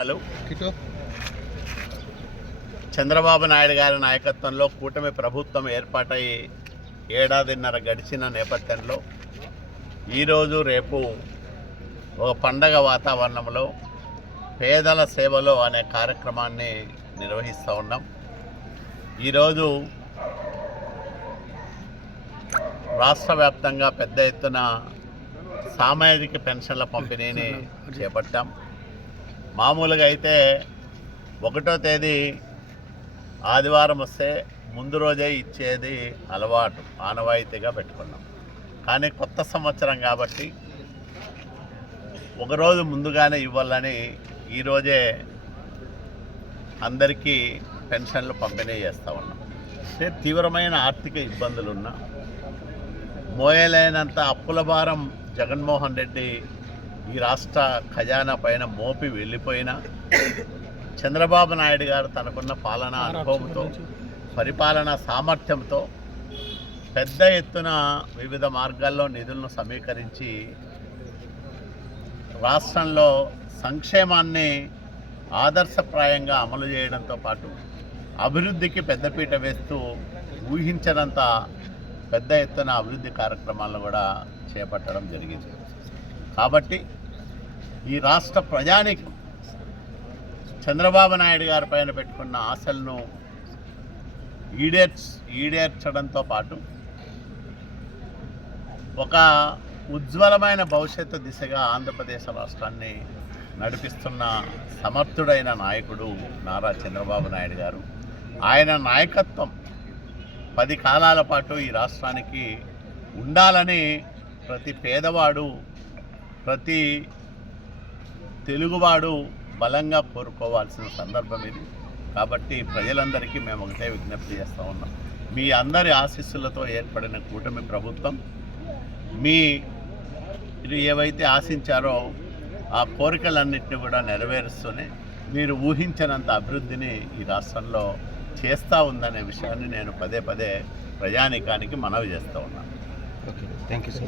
Hello Chandrababu Naidu గారి నాయకత్వంలో కూటమి ప్రభుత్వం ఏర్పాటై ఏడాదిన్నర గడిచిన నేపథ్యంలో ఈరోజు రేపు ఒక పండగ వాతావరణంలో పేదల సేవలో అనే కార్యక్రమాన్ని నిర్వహిస్తూ ఉన్నాం. ఈరోజు రాష్ట్ర వ్యాప్తంగా పెద్ద ఎత్తున సామాజిక పెన్షన్ల పంపిణీని చేపట్టాం. మామూలుగా అయితే 1వ తేదీ ఆదివారం వస్తే ముందు రోజే ఇచ్చేది అలవాటు, ఆనవాయితీగా పెట్టుకున్నాం. కానీ కొత్త సంవత్సరం కాబట్టి ఒకరోజు ముందుగానే ఇవ్వాలని ఈరోజే అందరికీ పెన్షన్లు పంపిణీ చేస్తూ ఉన్నాం. అంటే తీవ్రమైన ఆర్థిక ఇబ్బందులున్నా, మోయలేనంత అప్పుల భారం జగన్మోహన్ రెడ్డి ఈ రాష్ట్ర ఖజానా పైన మోపి వెళ్ళిపోయినా, చంద్రబాబు నాయుడు గారు తనకున్న పాలనా అనుభవంతో, పరిపాలనా సామర్థ్యంతో పెద్ద ఎత్తున వివిధ మార్గాల్లో నిధులను సమీకరించి రాష్ట్రంలో సంక్షేమాన్ని ఆదర్శప్రాయంగా అమలు చేయడంతో పాటు అభివృద్ధికి పెద్దపీట వేస్తూ ఊహించనంత పెద్ద ఎత్తున అభివృద్ధి కార్యక్రమాలను కూడా చేపట్టడం జరిగింది. కాబట్టి ఈ రాష్ట్ర ప్రజానికి చంద్రబాబు నాయుడు గారి పైన పెట్టుకున్న ఆశలను ఈడేర్చడంతో పాటు ఒక ఉజ్వలమైన భవిష్యత్తు దిశగా ఆంధ్రప్రదేశ్ రాష్ట్రాన్ని నడిపిస్తున్న సమర్థుడైన నాయకుడు నారా చంద్రబాబు నాయుడు గారు. ఆయన నాయకత్వం 10 కాలాల పాటు ఈ రాష్ట్రానికి ఉండాలని ప్రతి పేదవాడు, ప్రతి తెలుగువాడు బలంగా కోరుకోవాల్సిన సందర్భం ఇది. కాబట్టి ప్రజలందరికీ మేము ఒకటే విజ్ఞప్తి చేస్తూ ఉన్నాం. మీ అందరి ఆశీస్సులతో ఏర్పడిన కూటమి ప్రభుత్వం మీరు ఏవైతే ఆశించారో ఆ కోరికలన్నింటినీ కూడా నెరవేరుస్తూనే మీరు ఊహించనంత అభివృద్ధిని ఈ రాష్ట్రంలో చేస్తూ ఉందనే విషయాన్ని నేను పదే పదే ప్రజానీకానికి మనవి చేస్తూ ఉన్నాను. Okay, thank you sir.